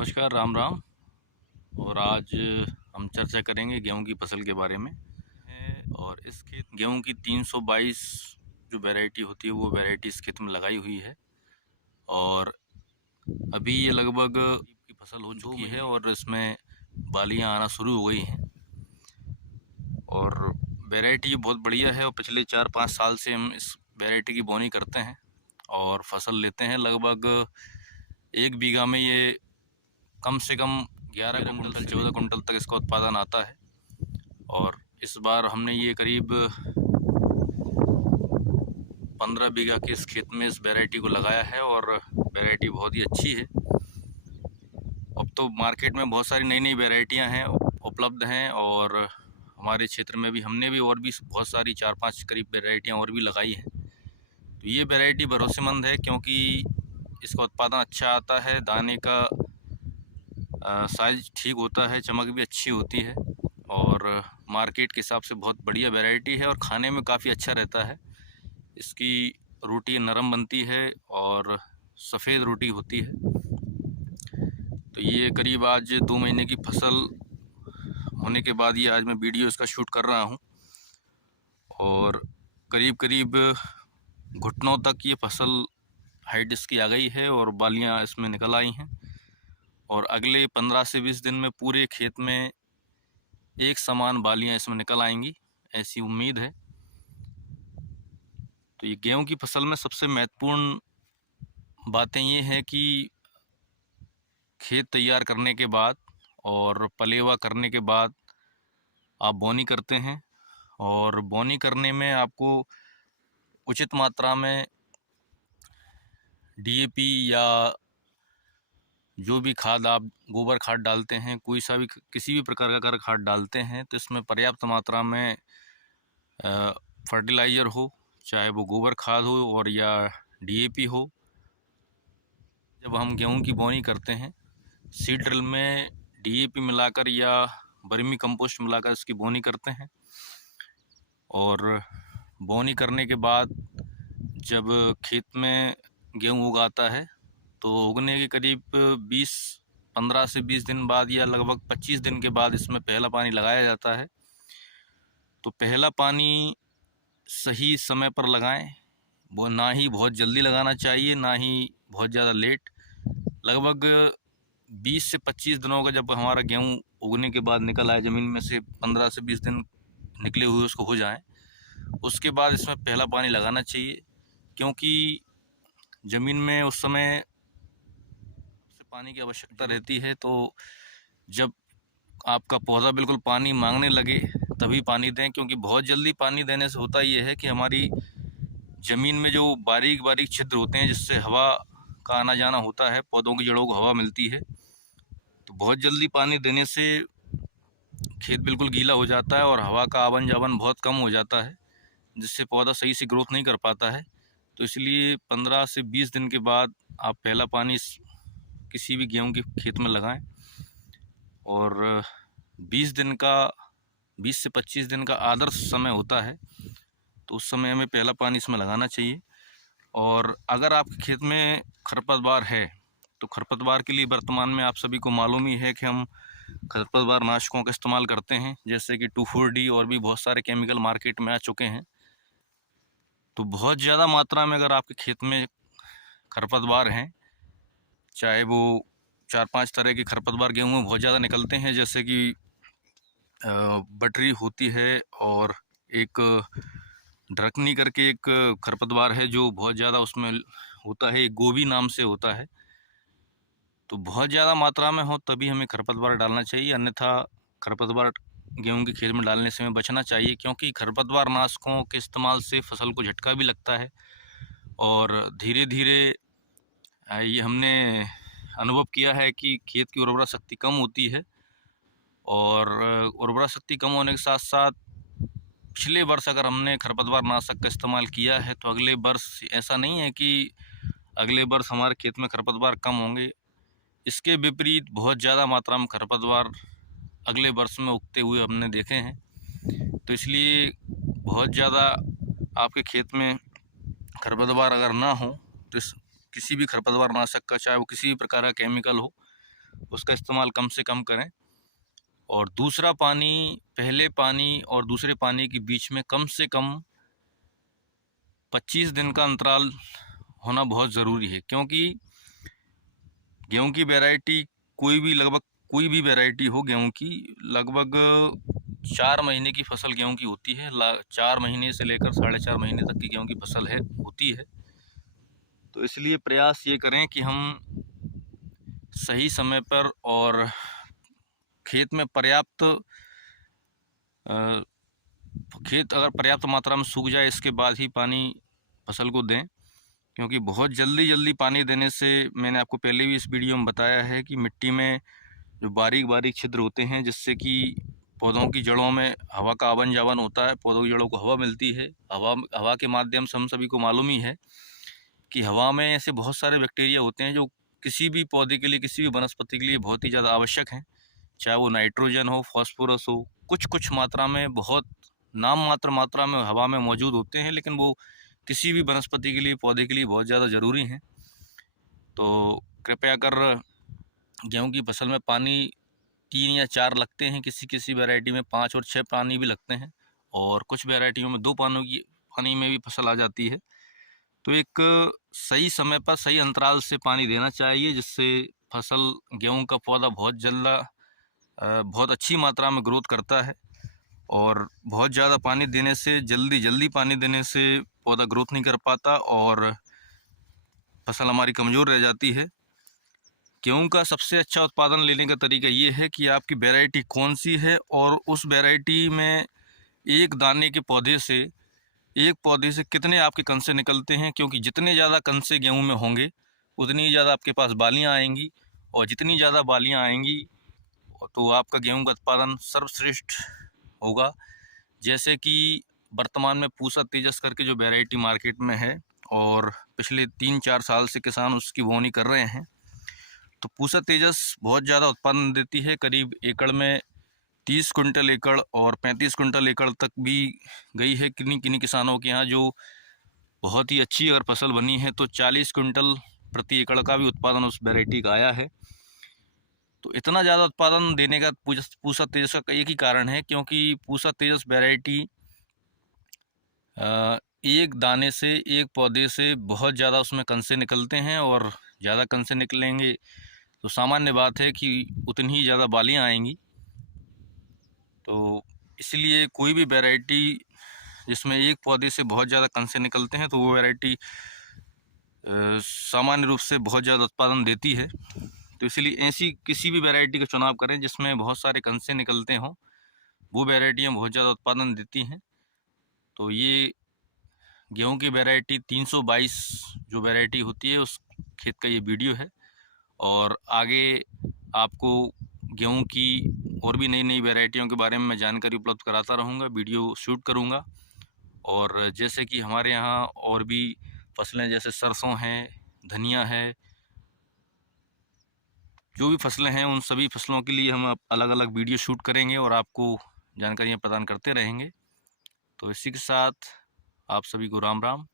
नमस्कार, राम राम। और आज हम चर्चा करेंगे गेहूं की फसल के बारे में। और इस खेत गेहूं की 322 जो वैरायटी होती है वो वैरायटी इस खेत में लगाई हुई है। और अभी ये लगभग की फसल हो चुकी है और इसमें बालियां आना शुरू हो गई हैं। और वैरायटी बहुत बढ़िया है और पिछले 4-5 साल से हम इस वैरायटी की बोनी करते हैं और फसल लेते हैं। लगभग 1 बीघा में ये कम से कम 11 कुंटल से 14 कुंटल तक इसका उत्पादन आता है। और इस बार हमने ये करीब 15 बीघा के इस खेत में इस वैरायटी को लगाया है और वैरायटी बहुत ही अच्छी है। अब तो मार्केट में बहुत सारी नई नई वैरायटियां हैं, उपलब्ध हैं और हमारे क्षेत्र में भी हमने भी और भी बहुत सारी 4-5 करीब वैरायटियां और भी लगाई हैं। तो ये वैरायटी भरोसेमंद है क्योंकि इसका उत्पादन अच्छा आता है, दाने का साइज ठीक होता है, चमक भी अच्छी होती है और मार्केट के हिसाब से बहुत बढ़िया वैरायटी है और खाने में काफ़ी अच्छा रहता है। इसकी रोटी नरम बनती है और सफ़ेद रोटी होती है। तो ये करीब आज 2 महीने की फसल होने के बाद ये आज मैं वीडियो इसका शूट कर रहा हूँ और करीब करीब घुटनों तक ये फसल हाइट इसकी आ गई है और बालियाँ इसमें निकल आई हैं। और अगले 15 से 20 दिन में पूरे खेत में एक समान बालियां इसमें निकल आएंगी, ऐसी उम्मीद है। तो ये गेहूं की फसल में सबसे महत्वपूर्ण बातें ये हैं कि खेत तैयार करने के बाद और पलेवा करने के बाद आप बोनी करते हैं और बोनी करने में आपको उचित मात्रा में डीएपी या जो भी खाद आप गोबर खाद डालते हैं, कोई सा भी किसी भी प्रकार का अगर खाद डालते हैं तो इसमें पर्याप्त मात्रा में फर्टिलाइज़र हो, चाहे वो गोबर खाद हो और या डीएपी हो। जब हम गेहूं की बोनी करते हैं सीड ड्रिल में डीएपी मिलाकर या वर्मी कंपोस्ट मिलाकर इसकी बोनी करते हैं। और बोनी करने के बाद जब खेत में गेहूं उगाता है तो उगने के करीब 15 से 20 दिन बाद या लगभग 25 दिन के बाद इसमें पहला पानी लगाया जाता है। तो पहला पानी सही समय पर लगाएं, वो ना ही बहुत जल्दी लगाना चाहिए ना ही बहुत ज़्यादा लेट। लगभग 20 से 25 दिनों का जब हमारा गेहूं उगने के बाद निकल आए ज़मीन में से, 15 से 20 दिन निकले हुए उसको हो जाएं, उसके बाद इसमें पहला पानी लगाना चाहिए क्योंकि ज़मीन में उस समय पानी की आवश्यकता रहती है। तो जब आपका पौधा बिल्कुल पानी मांगने लगे तभी पानी दें, क्योंकि बहुत जल्दी पानी देने से होता ये है कि हमारी ज़मीन में जो बारीक बारीक छिद्र होते हैं जिससे हवा का आना जाना होता है, पौधों की जड़ों को हवा मिलती है, तो बहुत जल्दी पानी देने से खेत बिल्कुल गीला हो जाता है और हवा का आवन जावन बहुत कम हो जाता है, जिससे पौधा सही से ग्रोथ नहीं कर पाता है। तो इसलिए 15 से 20 दिन के बाद आप पहला पानी किसी भी गेहूं के खेत में लगाएं और 20 से 25 दिन का आदर्श समय होता है, तो उस समय हमें पहला पानी इसमें लगाना चाहिए। और अगर आपके खेत में खरपतवार है तो खरपतवार के लिए वर्तमान में आप सभी को मालूम ही है कि हम खरपतवार नाशकों का इस्तेमाल करते हैं, जैसे कि 2,4-D और भी बहुत सारे केमिकल मार्केट में आ चुके हैं। तो बहुत ज़्यादा मात्रा में अगर आपके खेत में खरपतवार हैं, चाहे वो 4-5 तरह के खरपतवार गेहूँ में बहुत ज़्यादा निकलते हैं, जैसे कि बटरी होती है और एक ड्रकनी करके एक खरपतवार है जो बहुत ज़्यादा उसमें होता है, एक गोभी नाम से होता है। तो बहुत ज़्यादा मात्रा में हो तभी हमें खरपतवार डालना चाहिए, अन्यथा खरपतवार गेहूं के खेत में डालने से हमें बचना चाहिए, क्योंकि खरपतवार नाशकों के इस्तेमाल से फसल को झटका भी लगता है और धीरे धीरे ये हमने अनुभव किया है कि खेत की उर्वरा शक्ति कम होती है। और उर्वरा शक्ति कम होने के साथ साथ पिछले वर्ष अगर हमने खरपतवार नाशक का इस्तेमाल किया है तो अगले वर्ष ऐसा नहीं है कि अगले वर्ष हमारे खेत में खरपतवार कम होंगे। इसके विपरीत बहुत ज़्यादा मात्रा में खरपतवार अगले वर्ष में उगते हुए हमने देखे हैं। तो इसलिए बहुत ज़्यादा आपके खेत में खरपतवार अगर ना हो तो किसी भी खरपतवार नाशक का, चाहे वो किसी भी प्रकार का केमिकल हो, उसका इस्तेमाल कम से कम करें। और दूसरा पानी, पहले पानी और दूसरे पानी के बीच में कम से कम 25 दिन का अंतराल होना बहुत ज़रूरी है, क्योंकि गेहूं की वैरायटी लगभग कोई भी वैरायटी हो गेहूं की, लगभग 4 महीने की फसल गेहूं की होती है। 4 महीने से लेकर 4.5 महीने तक की गेहूं की फसल होती है। तो इसलिए प्रयास ये करें कि हम सही समय पर और खेत में खेत अगर पर्याप्त मात्रा में सूख जाए, इसके बाद ही पानी फसल को दें, क्योंकि बहुत जल्दी पानी देने से, मैंने आपको पहले भी इस वीडियो में बताया है कि मिट्टी में जो बारीक बारीक छिद्र होते हैं, जिससे कि पौधों की जड़ों में हवा का आवन जावन होता है, पौधों की जड़ों को हवा मिलती है। हवा के माध्यम से हम सभी को मालूम ही है कि हवा में ऐसे बहुत सारे बैक्टीरिया होते हैं जो किसी भी पौधे के लिए, किसी भी वनस्पति के लिए बहुत ही ज़्यादा आवश्यक हैं। चाहे वो नाइट्रोजन हो, फॉस्फोरस हो, कुछ मात्रा में, बहुत नाम मात्र मात्रा में हवा में मौजूद होते हैं, लेकिन वो किसी भी वनस्पति के लिए, पौधे के लिए बहुत ज़्यादा ज़रूरी हैं। तो कृपया कर गेहूं की फसल में पानी 3 या 4 लगते हैं, किसी वैरायटी में 5 और 6 पानी भी लगते हैं, और कुछ वैरायटियों में 2 पानी में भी फसल आ जाती है। तो एक सही समय पर सही अंतराल से पानी देना चाहिए, जिससे फसल, गेहूं का पौधा बहुत अच्छी मात्रा में ग्रोथ करता है। और बहुत ज़्यादा पानी देने से, जल्दी पानी देने से पौधा ग्रोथ नहीं कर पाता और फसल हमारी कमज़ोर रह जाती है। गेहूं का सबसे अच्छा उत्पादन लेने का तरीका ये है कि आपकी वैरायटी कौन सी है, और उस वैरायटी में एक पौधे से कितने आपके कंसे निकलते हैं, क्योंकि जितने ज़्यादा कंसे गेहूं में होंगे, उतनी ज़्यादा आपके पास बालियां आएंगी, और जितनी ज़्यादा बालियां आएंगी तो आपका गेहूं का उत्पादन सर्वश्रेष्ठ होगा। जैसे कि वर्तमान में पूसा तेजस करके जो वैरायटी मार्केट में है, और पिछले 3-4 साल से किसान उसकी बोनी कर रहे हैं, तो पूसा तेजस बहुत ज़्यादा उत्पादन देती है। करीब एकड़ में 30 कुंटल एकड़ और 35 कुंटल एकड़ तक भी गई है किन्हीं किसानों के यहाँ। जो बहुत ही अच्छी अगर फसल बनी है तो 40 कुंटल प्रति एकड़ का भी उत्पादन उस वैरायटी का आया है। तो इतना ज़्यादा उत्पादन देने का पूसा तेजस का एक ही कारण है, क्योंकि पूसा तेजस वैरायटी एक दाने से, एक पौधे से बहुत ज़्यादा उसमें कंसे निकलते हैं, और ज़्यादा कंसे निकलेंगे तो सामान्य बात है कि उतनी ही ज़्यादा बालियाँ आएंगी। तो इसलिए कोई भी वैरायटी जिसमें एक पौधे से बहुत ज़्यादा कंसे निकलते हैं, तो वो वैरायटी सामान्य रूप से बहुत ज़्यादा उत्पादन देती है। तो इसलिए ऐसी किसी भी वैरायटी का चुनाव करें जिसमें बहुत सारे कंसे निकलते हों, वो वैरायटियाँ बहुत ज़्यादा उत्पादन देती हैं। तो ये गेहूं की वैरायटी 322 जो वैरायटी होती है, उस खेत का ये वीडियो है। और आगे आपको गेहूं की और भी नई वैरायटियों के बारे में मैं जानकारी उपलब्ध कराता रहूँगा, वीडियो शूट करूँगा। और जैसे कि हमारे यहाँ और भी फसलें, जैसे सरसों है, धनिया है, जो भी फसलें हैं, उन सभी फसलों के लिए हम अलग अलग वीडियो शूट करेंगे और आपको जानकारियाँ प्रदान करते रहेंगे। तो इसी के साथ आप सभी को राम राम।